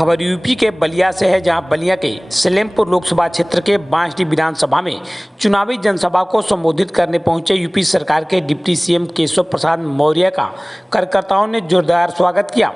खबर यूपी के बलिया से है, जहां बलिया के सलेमपुर लोकसभा क्षेत्र के बांसडीह विधानसभा में चुनावी जनसभा को संबोधित करने पहुंचे यूपी सरकार के डिप्टी सीएम केशव प्रसाद मौर्य का कार्यकर्ताओं ने जोरदार स्वागत किया।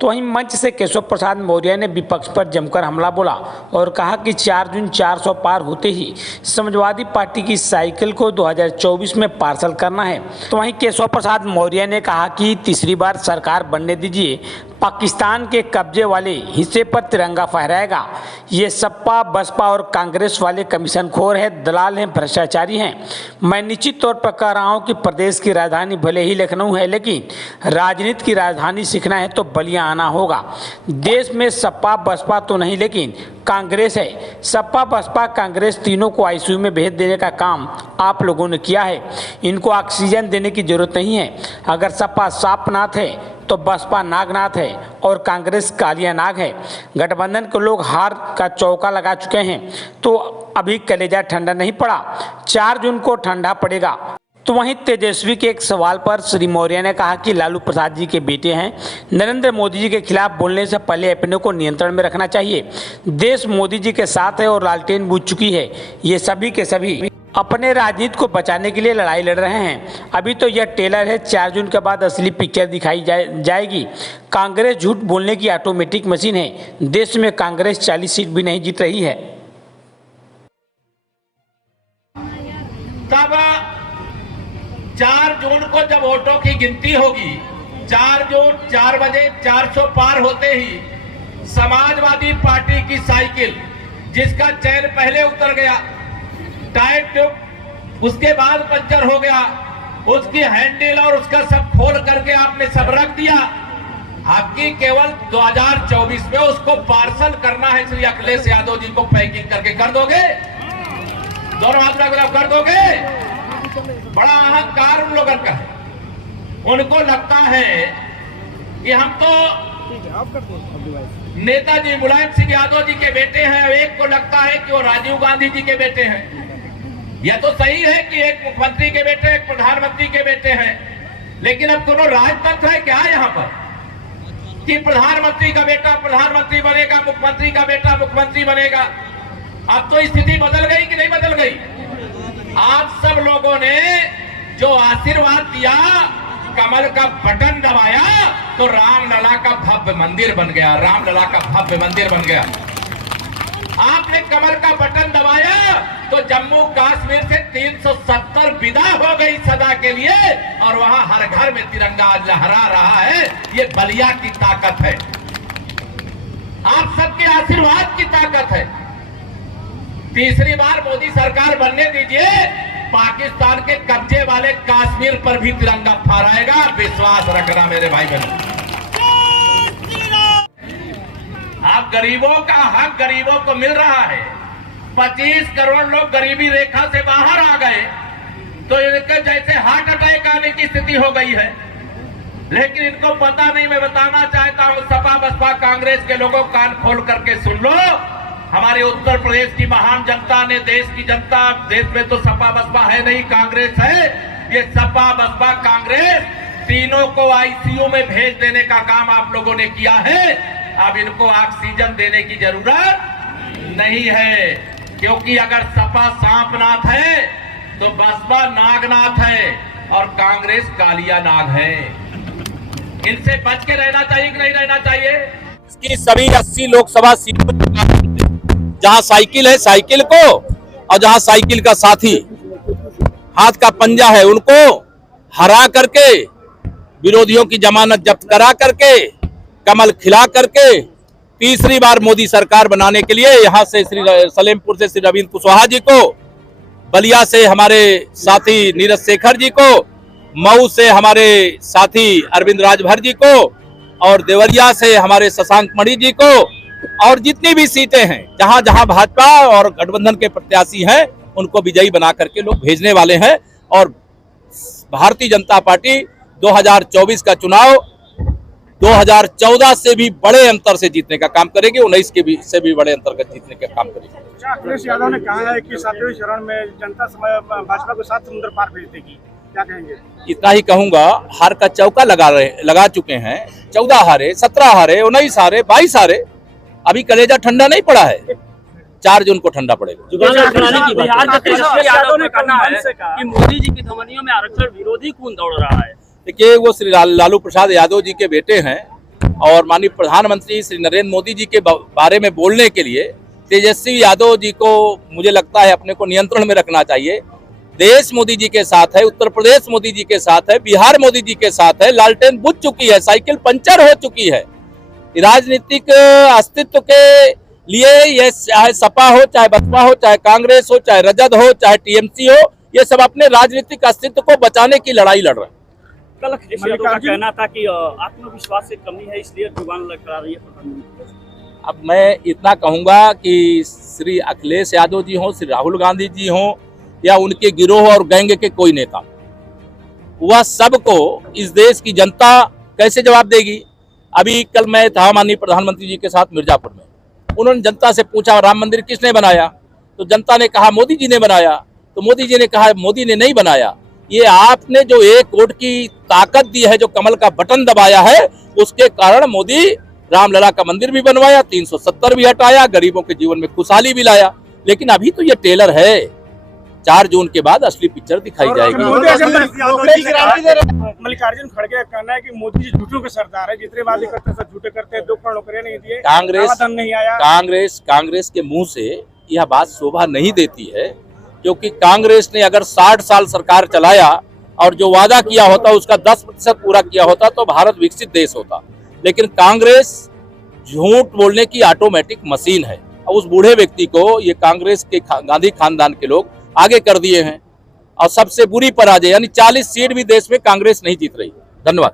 तो वहीं मंच से केशव प्रसाद मौर्य ने विपक्ष पर जमकर हमला बोला और कहा कि 4 जून 400 पार होते ही समाजवादी पार्टी की साइकिल को 2024 में पार्सल करना है। तो वहीं केशव प्रसाद मौर्य ने कहा कि तीसरी बार सरकार बनने दीजिए, पाकिस्तान के कब्जे वाले हिस्से पर तिरंगा फहराएगा। ये सपा बसपा और कांग्रेस वाले कमीशनखोर है, दलाल हैं, भ्रष्टाचारी हैं। मैं निश्चित तौर पर कह रहा हूं कि प्रदेश की राजधानी भले ही लखनऊ है, लेकिन राजनीति की राजधानी सीखना है तो बलिया आना होगा। देश में सपा बसपा तो नहीं, लेकिन कांग्रेस है। सपा बसपा कांग्रेस तीनों को आईसीयू में भेज देने का काम आप लोगों ने किया है। इनको ऑक्सीजन देने की जरूरत नहीं है। अगर सपा सांपनाथ है तो बसपा नागनाथ है और कांग्रेस कालिया नाग है। गठबंधन के लोग हार का चौका लगा चुके हैं, तो अभी कलेजा ठंडा नहीं पड़ा, 4 जून को ठंडा पड़ेगा। तो वहीं तेजस्वी के एक सवाल पर श्री मौर्य ने कहा कि लालू प्रसाद जी के बेटे हैं, नरेंद्र मोदी जी के खिलाफ बोलने से पहले अपने को नियंत्रण में रखना चाहिए। देश मोदी जी के साथ है और लालटेन बुझ चुकी है। ये सभी के सभी अपने राजनीति को बचाने के लिए लड़ाई लड़ रहे हैं। अभी तो यह टेलर है, 4 जून के बाद असली पिक्चर दिखाई जाएगी। कांग्रेस झूठ बोलने की ऑटोमेटिक मशीन है। देश में कांग्रेस 40 सीट भी नहीं जीत रही है। तब 4 जून को जब वोटों की गिनती होगी, 4 जून 4 बजे 400 पार होते ही समाजवादी पार्टी की साइकिल, जिसका चैन पहले उतर गया, टायर ट्यूब उसके बाद पंचर हो गया, उसकी हैंडल और उसका सब खोल करके आपने सब रख दिया। आपकी केवल 2024 में उसको पार्सल करना है। श्री अखिलेश यादव जी को पैकिंग करके कर दोगे? दोनों हाथ लगा कर दोगे? बड़ा अहंकार उन लोगों का है। उनको लगता है कि हम तो नेताजी मुलायम सिंह यादव जी के बेटे हैं, एक को लगता है कि वो राजीव गांधी जी के बेटे हैं। यह तो सही है कि एक मुख्यमंत्री के बेटे, एक प्रधानमंत्री के बेटे हैं, लेकिन अब दोनों राजतंत्र है क्या यहाँ पर कि प्रधानमंत्री का बेटा प्रधानमंत्री बनेगा, मुख्यमंत्री का बेटा मुख्यमंत्री बनेगा? अब तो स्थिति बदल गई कि नहीं बदल गई? आप सब लोगों ने जो आशीर्वाद दिया, कमल का बटन दबाया तो रामलला का भव्य मंदिर बन गया। रामलला का भव्य मंदिर बन गया। आपने कमल का बटन दबाया तो जम्मू कश्मीर से 370 विदा हो गई सदा के लिए, और वहां हर घर में तिरंगा लहरा रहा है। ये बलिया की ताकत है, आप सबके आशीर्वाद की ताकत है। तीसरी बार मोदी सरकार बनने दीजिए, पाकिस्तान के कब्जे वाले कश्मीर पर भी तिरंगा फहराएगा। विश्वास रखना मेरे भाई बहनों। अब गरीबों का हक गरीबों को मिल रहा है। 25 करोड़ लोग गरीबी रेखा से बाहर आ गए, तो इनके जैसे हार्ट अटैक आने की स्थिति हो गई है। लेकिन इनको पता नहीं। मैं बताना चाहता हूं सपा बसपा कांग्रेस के लोगों, कान खोल करके सुन लो। हमारे उत्तर प्रदेश की महान जनता ने, देश की जनता, देश में तो सपा बसपा है नहीं, कांग्रेस है। ये सपा बसपा कांग्रेस तीनों को आईसीयू में भेज देने का काम आप लोगों ने किया है। अब इनको ऑक्सीजन देने की जरूरत नहीं है, क्योंकि अगर सपा सांपनाथ है तो बसपा नागनाथ है और कांग्रेस कालिया नाग है। इनसे बच के रहना चाहिए कि नहीं रहना चाहिए? इसकी सभी 80 लोकसभा सीटों जहां साइकिल है, साइकिल को, और जहां साइकिल का साथी हाथ का पंजा है, उनको हरा करके, विरोधियों की जमानत जब्त करा करके, कमल खिला करके तीसरी बार मोदी सरकार बनाने के लिए यहां से सलेमपुर से श्री रविंद्र कुशवाहा जी को, बलिया से हमारे साथी नीरज शेखर जी को, मऊ से हमारे साथी अरविंद राजभर जी को, और देवरिया से हमारे शशांक मणि जी को, और जितनी भी सीटें हैं जहां जहां भाजपा और गठबंधन के प्रत्याशी हैं, उनको विजयी बना करके लोग भेजने वाले हैं। और भारतीय जनता पार्टी 2024 का चुनाव 2014 से भी बड़े अंतर से जीतने का काम करेगी, 19 के भी से भी बड़े अंतर का जीतने का काम करेगी। अखिलेश यादव ने कहा है कि 7वें चरण में जनता भाजपा को 7 समुद्र पार भेज देगी, क्या कहेंगे? इतना ही कहूंगा, हार का चौका लगा चुके हैं। 14 हारे, 17 हारे, 19 हारे, 22 हारे, अभी कलेजा ठंडा नहीं पड़ा है, 4 जून को ठंडा पड़ेगा। बिहार के तेजस्वी यादव ने कहना है कि मोदी जी की धमनियों में आरक्षण विरोधी खून दौड़ रहा है। देखिए, वो श्री लालू प्रसाद यादव जी के बेटे हैं और माननीय प्रधानमंत्री श्री नरेंद्र मोदी जी के बारे में बोलने के लिए तेजस्वी यादव जी को मुझे लगता है अपने को नियंत्रण में रखना चाहिए। देश मोदी जी के साथ है, उत्तर प्रदेश मोदी जी के साथ है, बिहार मोदी जी के साथ है, लालटेन बुझ चुकी है, साइकिल पंचर हो चुकी है। राजनीतिक अस्तित्व के लिए ये चाहे सपा हो, चाहे बसपा हो, चाहे कांग्रेस हो, चाहे रजद हो, चाहे टीएमसी हो, ये सब अपने राजनीतिक अस्तित्व को बचाने की लड़ाई लड़ रहे हैं। कल अखिलेश यादव का कहना था कि आत्मविश्वास की कमी है, इसलिए जुबान लड़खड़ा रही है प्रधानमंत्री। अब मैं इतना कहूंगा कि श्री अखिलेश यादव जी हों, श्री राहुल गांधी जी हों या उनके गिरोह और गैंग के कोई नेता, वह सबको इस देश की जनता कैसे जवाब देगी। अभी कल मैं था माननीय प्रधानमंत्री जी के साथ मिर्जापुर में, उन्होंने जनता से पूछा राम मंदिर किसने बनाया, तो जनता ने कहा मोदी जी ने बनाया। तो मोदी जी ने कहा मोदी ने नहीं बनाया, ये आपने जो 1 वोट की ताकत दी है, जो कमल का बटन दबाया है, उसके कारण मोदी रामलला का मंदिर भी बनवाया, 370 भी हटाया, गरीबों के जीवन में खुशहाली भी लाया। लेकिन अभी तो ये टेलर है, 4 जून के बाद असली पिक्चर दिखाई जाएगी। मल्लिकार्जुन खड़गे का कहना है कि मोदी जी झूठों के सरदार है, जितने वादे करते हैं सब झूठे करते हैं, 2 करोड़ नौकरियां नहीं दिए, कांग्रेस के मुंह से यह बात शोभा नहीं देती है, क्योंकि कांग्रेस ने अगर 60 साल सरकार चलाया और जो वादा किया होता उसका 10% पूरा किया होता तो भारत विकसित देश होता। लेकिन कांग्रेस झूठ बोलने की ऑटोमेटिक मशीन है। और उस बूढ़े व्यक्ति को ये कांग्रेस के गांधी खानदान के लोग आगे कर दिए हैं और सबसे बुरी पराजय, यानी 40 सीट भी देश में कांग्रेस नहीं जीत रही। धन्यवाद।